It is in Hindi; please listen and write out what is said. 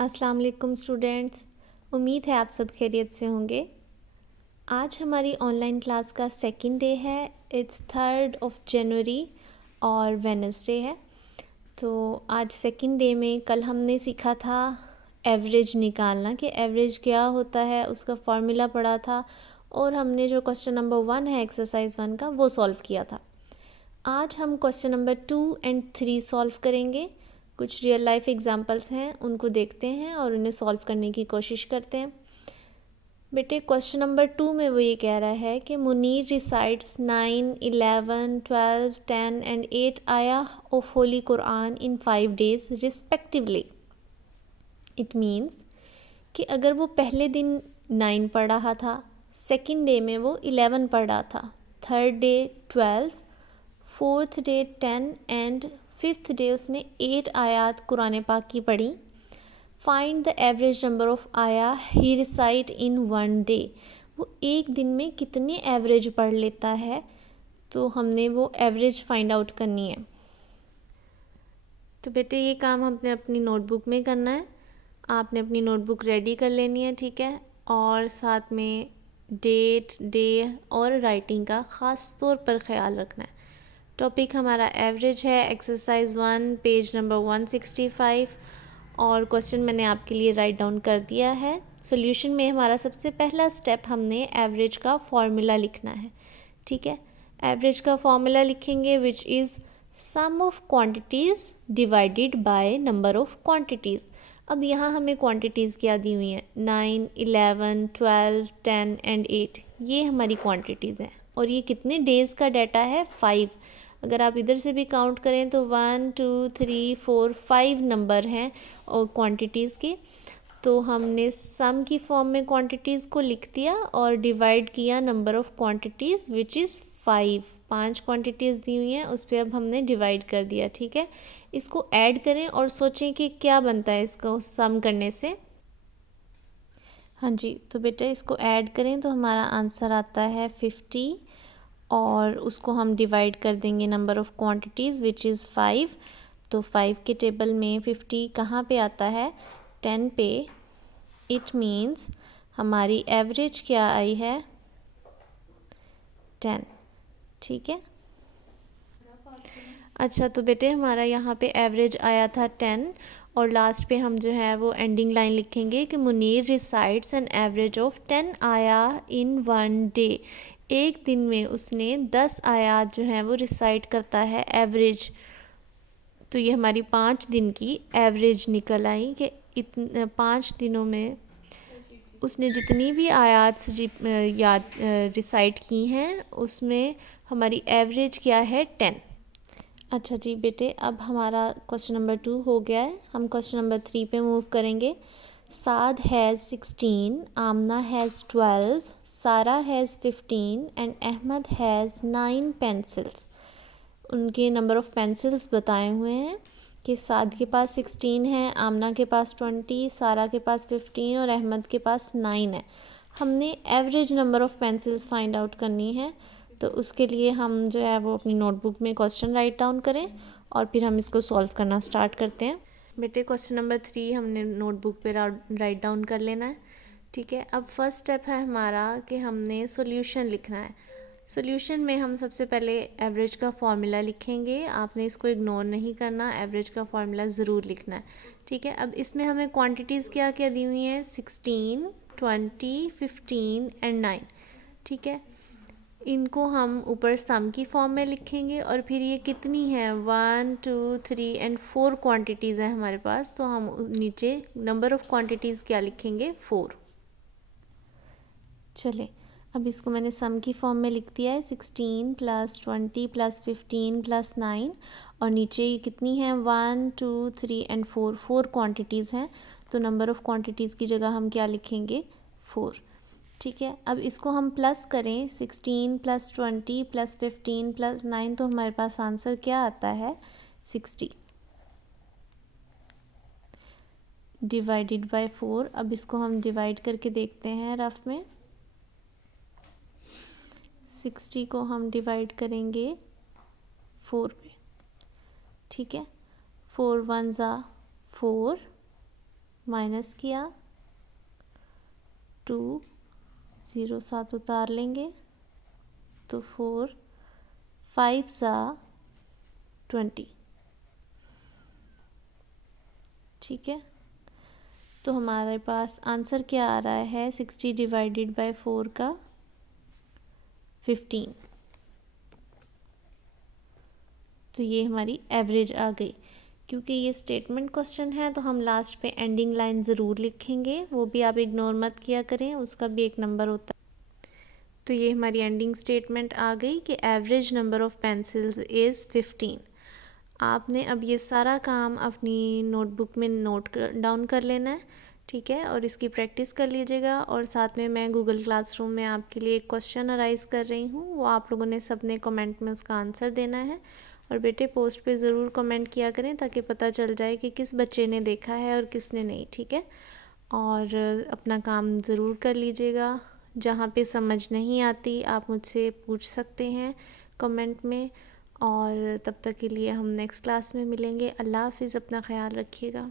अस्सलाम वालेकुम स्टूडेंट्स। उम्मीद है आप सब खैरियत से होंगे। आज हमारी ऑनलाइन क्लास का सेकंड डे है। इट्स 3rd of January और वेडनेसडे है। तो आज सेकंड डे में कल हमने सीखा था एवरेज निकालना कि एवरेज क्या होता है, उसका फॉर्मूला पढ़ा था और हमने जो क्वेश्चन नंबर 1 है एक्सरसाइज 1 का वो सॉल्व किया था। आज हम क्वेश्चन नंबर 2 एंड 3 सॉल्व करेंगे। कुछ रियल लाइफ एग्जांपल्स हैं, उनको देखते हैं और उन्हें सॉल्व करने की कोशिश करते हैं। बेटे क्वेश्चन नंबर 2 में वो ये कह रहा है कि मुनीर रिसाइट्स 9, 11, 12, 10 एंड 8 आया of Holi Quran in 5 days respectively. It means कि अगर वो पहले दिन 9 पढ़ रहा था, सेकेंड डे में वो 11 पढ़ रहा था, third day 12, fourth day 10 and fifth day उसने 8 आयात कुरान पाक की पढ़ी। Find the average number of आया ही रिसाइट इन 1 डे। वो एक दिन में कितने एवरेज पढ़ लेता है, तो हमने वो एवरेज फाइंड आउट करनी है। तो बेटे ये काम हमने अपनी नोटबुक में करना है। आपने अपनी नोटबुक रेडी कर लेनी है, ठीक है, और साथ में डेट, डे और राइटिंग का ख़ास तौर पर ख्याल रखना है। टॉपिक हमारा एवरेज है, एक्सरसाइज 1 पेज नंबर 165 और क्वेश्चन मैंने आपके लिए राइट डाउन कर दिया है। सॉल्यूशन में हमारा सबसे पहला स्टेप हमने एवरेज का फॉर्मूला लिखना है, ठीक है। एवरेज का फॉर्मूला लिखेंगे which is sum of quantities divided by number of quantities. अब यहाँ हमें क्वांटिटीज़ क्या दी हुई हैं, 9, 11, 12, 10 एंड 8, ये हमारी क्वांटिटीज़ हैं और ये कितने डेज़ का डाटा है, 5। अगर आप इधर से भी काउंट करें तो 1, 2, 3, 4, 5 नंबर हैं और क्वांटिटीज़ के। तो हमने सम की फॉर्म में क्वांटिटीज़ को लिख दिया और डिवाइड किया number of quantities which is 5 quantities दी हुई हैं, उस पर अब हमने डिवाइड कर दिया, ठीक है। इसको ऐड करें और सोचें कि क्या बनता है इसको सम करने से। हाँ जी, तो बेटा इसको ऐड करें तो हमारा आंसर आता है 50 और उसको हम डिवाइड कर देंगे number of quantities which is 5। तो 5 के टेबल में 50 कहाँ पे आता है, 10 पे। इट मीन्स हमारी एवरेज क्या आई है, 10, ठीक है। अच्छा तो बेटे हमारा यहाँ पे एवरेज आया था 10 और लास्ट पे हम जो है वो एंडिंग लाइन लिखेंगे कि Munir recites an average of 10 आया इन 1 डे। एक दिन में उसने 10 आयात जो हैं वो रिसाइट करता है एवरेज। तो ये हमारी 5 दिन की एवरेज निकल आई कि 5 दिनों में उसने जितनी भी आयात याद रिसाइट की हैं उसमें हमारी एवरेज क्या है, 10। अच्छा जी बेटे, अब हमारा क्वेश्चन नंबर 2 हो गया है। हम क्वेश्चन नंबर 3 पे मूव करेंगे। साद has 16, Amna has 12, Sara has 15 and Ahmad has 9 pencils. उनके नंबर ऑफ़ पेंसिल्स बताए हुए हैं कि साद के पास 16 है, आमना के पास 20, सारा के पास 15 और अहमद के पास 9 है। हमने average number of pencils find out करनी है। तो उसके लिए हम जो है वो अपनी नोटबुक में क्वेश्चन राइट डाउन करें और फिर हम इसको सॉल्व करना स्टार्ट करते हैं। बेटे क्वेश्चन नंबर 3 हमने नोटबुक पे राइट डाउन कर लेना है, ठीक है। अब फर्स्ट स्टेप है हमारा कि हमने सॉल्यूशन लिखना है। सॉल्यूशन में हम सबसे पहले एवरेज का फॉर्मूला लिखेंगे। आपने इसको इग्नोर नहीं करना, एवरेज का फॉर्मूला ज़रूर लिखना है, ठीक है। अब इसमें हमें क्वांटिटीज़ क्या क्या दी हुई हैं, 16, 20, 15 एंड 9, ठीक है। इनको हम ऊपर सम की फॉर्म में लिखेंगे और फिर ये कितनी है, 1, 2, 3 एंड 4 क्वांटिटीज़ हैं हमारे पास। तो हम नीचे नंबर ऑफ़ क्वांटिटीज़ क्या लिखेंगे, 4। चले अब इसको मैंने सम की फॉर्म में लिख दिया है, 16 + 20 + 15 + 9 और नीचे ये कितनी है, 1, 2, 3 एंड 4 क्वांटिटीज़ हैं। तो नंबर ऑफ़ क्वांटिटीज़ की जगह हम क्या लिखेंगे, 4, ठीक है। अब इसको हम प्लस करें, 16 + 20 + 15 + 9, तो हमारे पास आंसर क्या आता है, 60 डिवाइडेड बाय 4। अब इसको हम डिवाइड करके देखते हैं रफ में। 60 को हम डिवाइड करेंगे 4 पे, ठीक है। 4 1 ज़ा 4 माइनस किया, 2 0 7 उतार लेंगे तो 4 5 सा 20। ठीक है, तो हमारे पास आंसर क्या आ रहा है 60 डिवाइडेड बाय 4 का 15। तो ये हमारी एवरेज आ गई। क्योंकि ये स्टेटमेंट क्वेश्चन है तो हम लास्ट पे एंडिंग लाइन ज़रूर लिखेंगे, वो भी आप इग्नोर मत किया करें, उसका भी एक नंबर होता है। तो ये हमारी एंडिंग स्टेटमेंट आ गई कि average number of pencils is 15। आपने अब ये सारा काम अपनी नोटबुक में नोट डाउन कर लेना है, ठीक है, और इसकी प्रैक्टिस कर लीजिएगा। और साथ में मैं गूगल क्लासरूम में आपके लिए एक क्वेश्चन अराइज़ कर रही हूँ, वो आप लोगों ने सबने कमेंट में उसका आंसर देना है। और बेटे पोस्ट पे ज़रूर कमेंट किया करें ताकि पता चल जाए कि किस बच्चे ने देखा है और किसने नहीं, ठीक है। और अपना काम ज़रूर कर लीजिएगा। जहाँ पे समझ नहीं आती आप मुझसे पूछ सकते हैं कमेंट में। और तब तक के लिए हम नेक्स्ट क्लास में मिलेंगे। अल्लाह हाफ़िज़, अपना ख्याल रखिएगा।